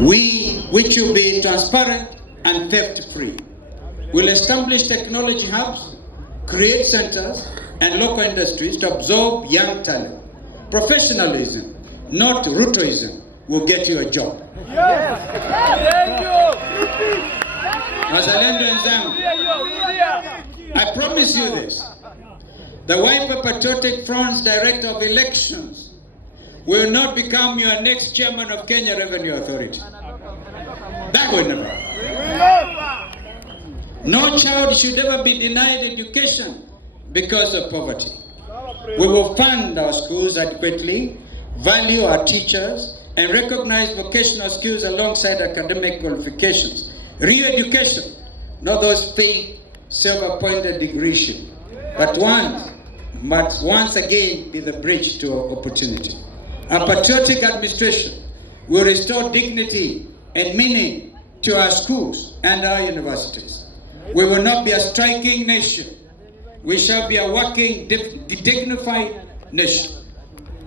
which will be transparent and theft-free. We'll establish technology hubs, create centers and local industries to absorb young talent. Professionalism, not Rutoism, will get you a job. Wazalendo wenzangu, I promise you this. The Wiper Patriotic Front's Director of Elections will not become your next chairman of Kenya Revenue Authority. That will never. No child should ever be denied education because of poverty. We will fund our schools adequately, value our teachers, and recognize vocational skills alongside academic qualifications. Re-education, not those fake self-appointed degrees, but must once again be the bridge to opportunity. A patriotic administration will restore dignity and meaning to our schools and our universities. We will not be a striking nation. We shall be a working, dignified nation.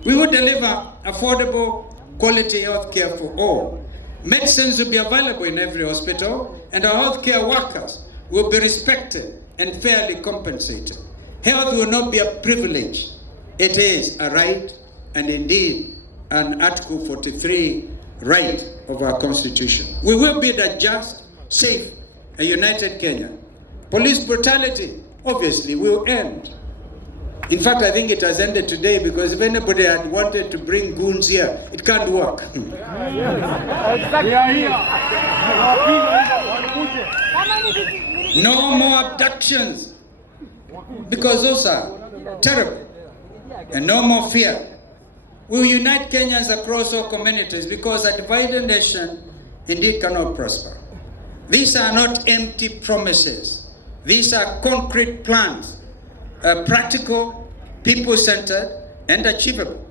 We will deliver affordable, quality health care for all. Medicines will be available in every hospital, and our healthcare workers will be respected and fairly compensated. Health will not be a privilege. It is a right, and indeed an Article 43 right of our Constitution. We will build a just, safe, a united Kenya. Police brutality, obviously, will end. In fact, I think it has ended today, because if anybody had wanted to bring goons here, it can't work. No more abductions, because those are terrible. And no more fear. We will unite Kenyans across all communities, because a divided nation indeed cannot prosper. These are not empty promises. These are concrete plans, practical, people-centered, and achievable.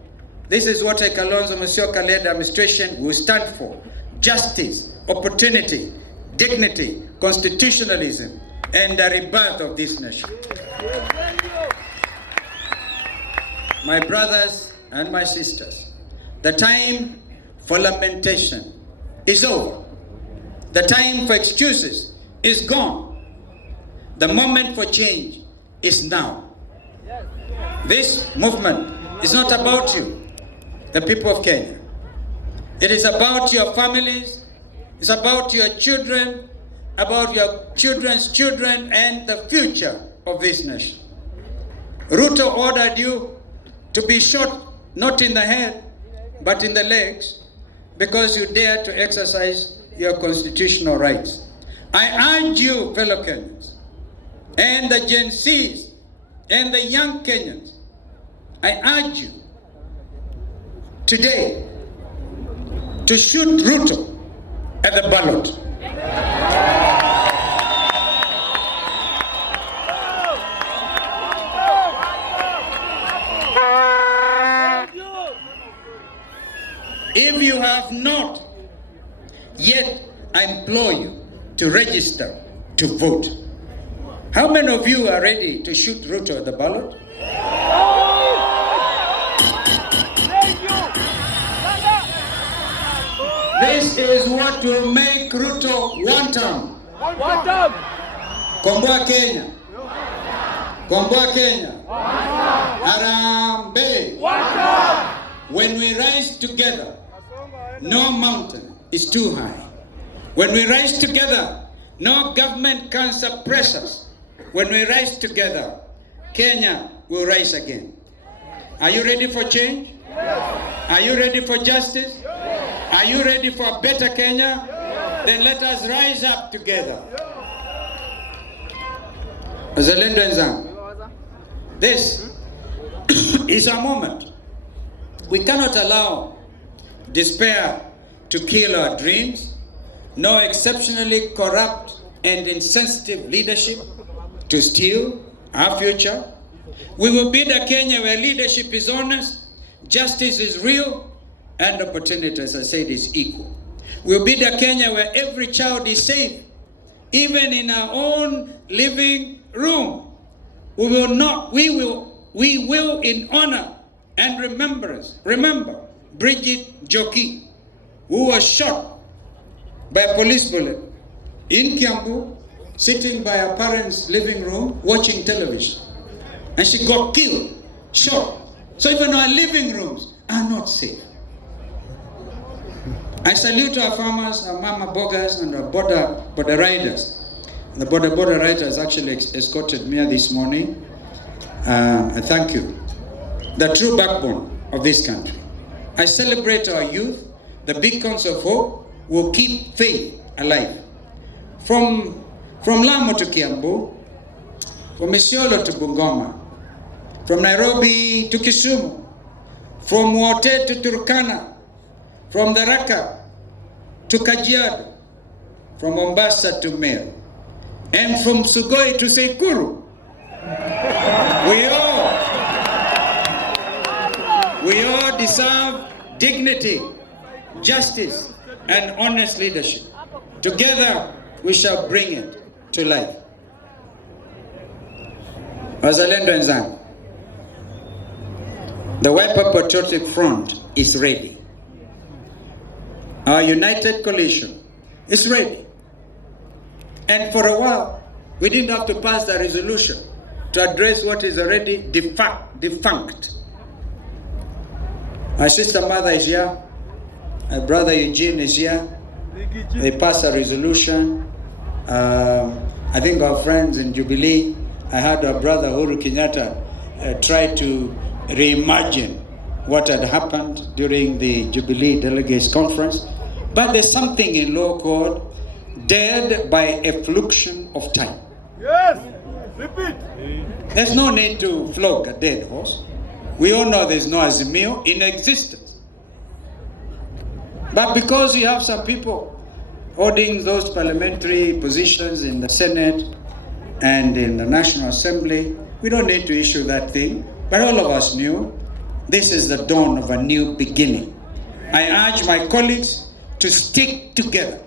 This is what a Kalonzo Musyoka-led administration will stand for: justice, opportunity, dignity, constitutionalism, and the rebirth of this nation. My brothers and my sisters, the time for lamentation is over. The time for excuses is gone. The moment for change is now. This movement is not about you, the people of Kenya. It is about your families, it's about your children, about your children's children, and the future of this nation. Ruto ordered you to be shot not in the head, but in the legs, because you dare to exercise your constitutional rights. I urge you, fellow Kenyans, and the Gen Zs, and the young Kenyans, I urge you today to shoot Ruto at the ballot. If you have not yet, I implore you to register to vote. How many of you are ready to shoot Ruto at the ballot? This is what will make Ruto one term. Komboa Kenya. Komboa Kenya. Harambee. When we rise together, no mountain is too high. When we rise together, no government can suppress us. When we rise together, Kenya will rise again. Are you ready for change? Yes. Are you ready for justice? Yes. Are you ready for a better Kenya? Yes. Then let us rise up together. Wazalendo wenzangu, this is a moment. We cannot allow despair to kill our dreams, nor exceptionally corrupt and insensitive leadership to steal our future. We will build a Kenya where leadership is honest, justice is real, and opportunity, as I said, is equal. We will build a Kenya where every child is safe, even in our own living room. We will in honor and remember Bridget Joki, who was shot by a police bullet in Kiambu, sitting by her parents' living room watching television. And she got killed, shot. So even our living rooms are not safe. I salute our farmers, our mama boggers, and our border riders. The border riders actually escorted me this morning. I thank you. The true backbone of this country. I celebrate our youth, the beacons of hope will keep faith alive. From Lamu to Kiambu, from Musyoka to Bungoma, from Nairobi to Kisumu, from Wote to Turkana, from Tharaka to Kajiado, from Mombasa to Meru, and from Sugoi to Sekuru. We all deserve dignity, justice, and honest leadership. Together, we shall bring it to life. Wazalendo wenzangu, the Wiper Patriotic Front is ready. Our united coalition is ready. And for a while, we didn't have to pass the resolution to address what is already defunct. My sister mother is here. My brother Eugene is here. They passed a resolution. I think our friends in Jubilee, I heard our brother Uhuru Kenyatta try to reimagine what had happened during the Jubilee Delegates Conference. But there's something in law called dead by effluxion of time. Yes, repeat. There's no need to flog a dead horse. We all know there's no Azimio in existence. But because you have some people holding those parliamentary positions in the Senate and in the National Assembly, we don't need to issue that thing. But all of us knew this is the dawn of a new beginning. I urge my colleagues to stick together,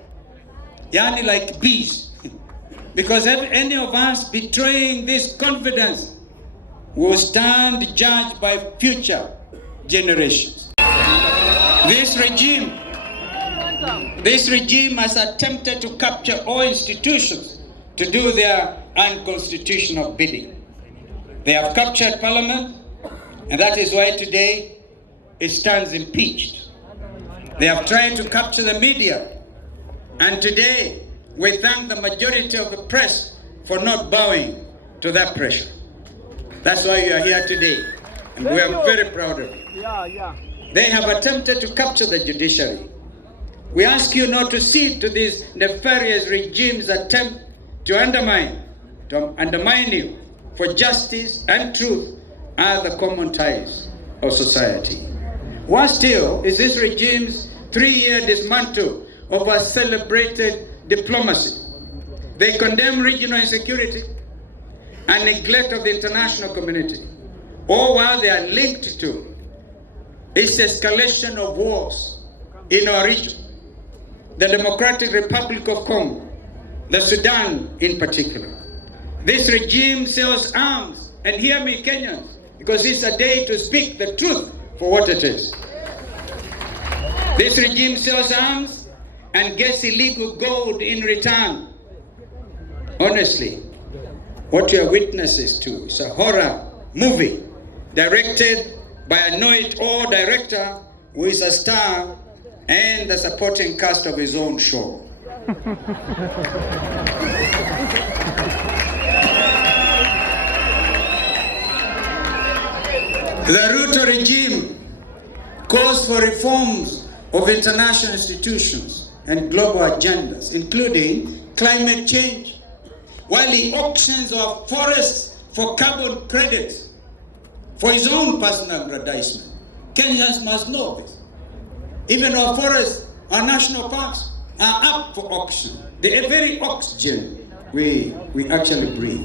yani like bees, because if any of us betraying this confidence will stand judged by future generations. This regime has attempted to capture all institutions to do their unconstitutional bidding. They have captured Parliament, and that is why today it stands impeached. They have tried to capture the media, and today we thank the majority of the press for not bowing to that pressure. That's why you are here today, and we are very proud of you. They have attempted to capture the judiciary. We ask you not to cede to these nefarious regimes' attempt to undermine you, for justice and truth are the common ties of society. Worse still is this regime's 3-year dismantle of our celebrated diplomacy. They condemn regional insecurity and neglect of the international community, all while they are linked to its escalation of wars in our region, the Democratic Republic of Congo, the Sudan in particular. This regime sells arms, and hear me Kenyans, because it's a day to speak the truth for what it is. This regime sells arms and gets illegal gold in return. Honestly, what you are witnesses to is a horror movie directed by a know-it-all director who is a star and the supporting cast of his own show. The Ruto regime calls for reforms of international institutions and global agendas, including climate change, while he auctions our forests for carbon credits for his own personal aggrandizement. Kenyans must know this. Even our forests, our national parks are up for auction. The very oxygen we actually breathe.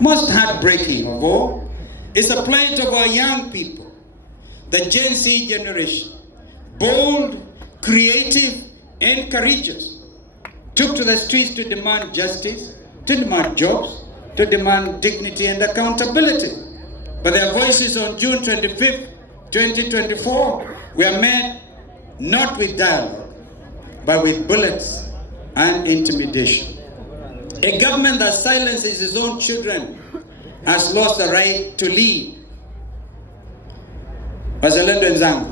Most heartbreaking of all is the plight of our young people, the Gen Z generation, bold, creative, and courageous, took to the streets to demand justice, to demand jobs, to demand dignity and accountability. But their voices on June 25th, 2024 were met not with dialogue, but with bullets and intimidation. A government that silences its own children has lost the right to lead. Wazalendo wenzangu.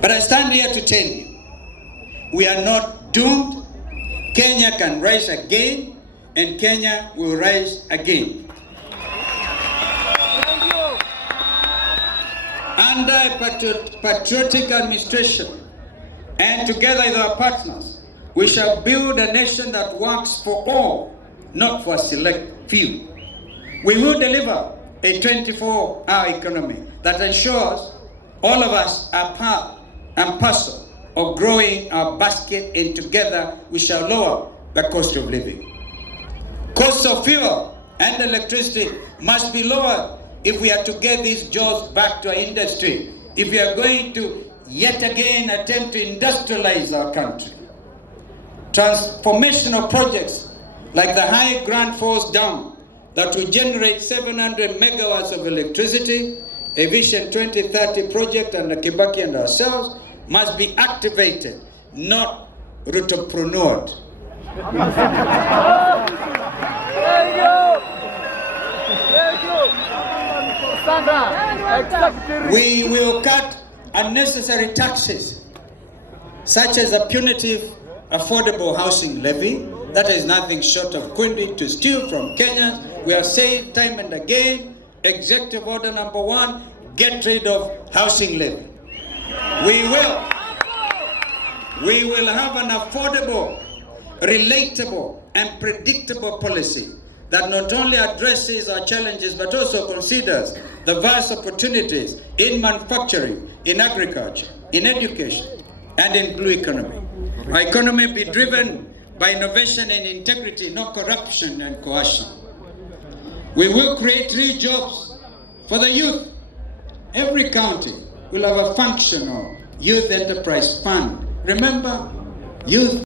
But I stand here to tell you, we are not doomed. Kenya can rise again, and Kenya will rise again. Under a patriotic administration, and together with our partners, we shall build a nation that works for all, not for a select few. We will deliver a 24-hour economy that ensures all of us are part and parcel of growing our basket, and together we shall lower the cost of living. Costs of fuel and electricity must be lowered if we are to get these jobs back to our industry, if we are going to yet again attempt to industrialize our country. Transformational projects like the High Grand Falls Dam that will generate 700 megawatts of electricity, a Vision 2030 project under Kibaki and ourselves, must be activated, not Ruto-preneured. We will cut unnecessary taxes, such as a punitive affordable housing levy that is nothing short of quindy to steal from Kenyans. We have said time and again, Executive Order number 1, get rid of housing levy. We will have an affordable, relatable, and predictable policy that not only addresses our challenges but also considers the vast opportunities in manufacturing, in agriculture, in education, and in blue economy. Our economy be driven by innovation and integrity, not corruption and coercion. We will create real jobs for the youth. Every county will have a functional youth enterprise fund. Remember, youth